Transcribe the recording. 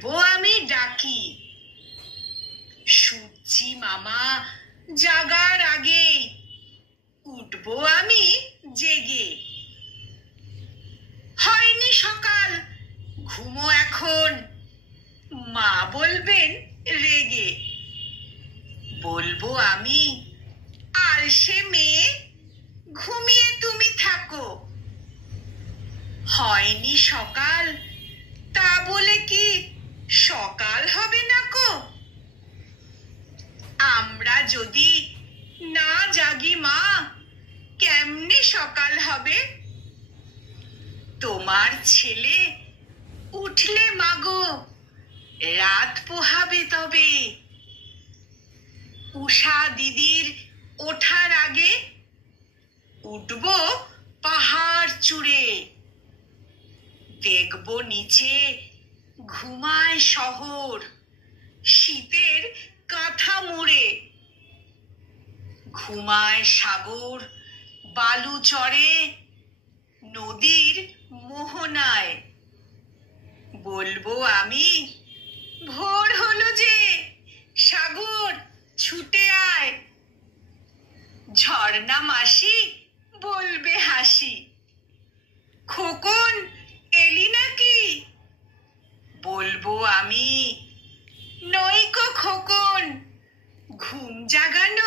উঠবো আমি ডাকি, সূর্যি মামা জাগার আগে উঠবো আমি জেগে। হয়নি সকাল, ঘুমো এখন, মা বলবেন রেগে। বলবো আমি, আলসে মেয়ে, ঘুমিয়ে তুমি থাকো। হয়নি সকাল, তা বলে কি সকাল হবে না কো? আমরা যদি না জাগি মা, কেমনে সকাল হবে? তোমার ছেলে উঠলে মাগো, রাত পোহাবে তবে। উষা দিদির ওঠার আগে উঠবো পাহাড় চূড়ে। দেখবো নিচে ঘুমায় শহর, শীতের কাঁথা মুড়ে। ঘুমায় সাগর বালু চড়ে নদীর মোহনায়। বলবো আমি, ভোর হলো যে, সাগর ছুটে আয়। ঝর্ণা মাসি বলবে হাসি, খোকন এলি নাকি? বলবো আমি, নইকো খোকন, ঘুম জাগানো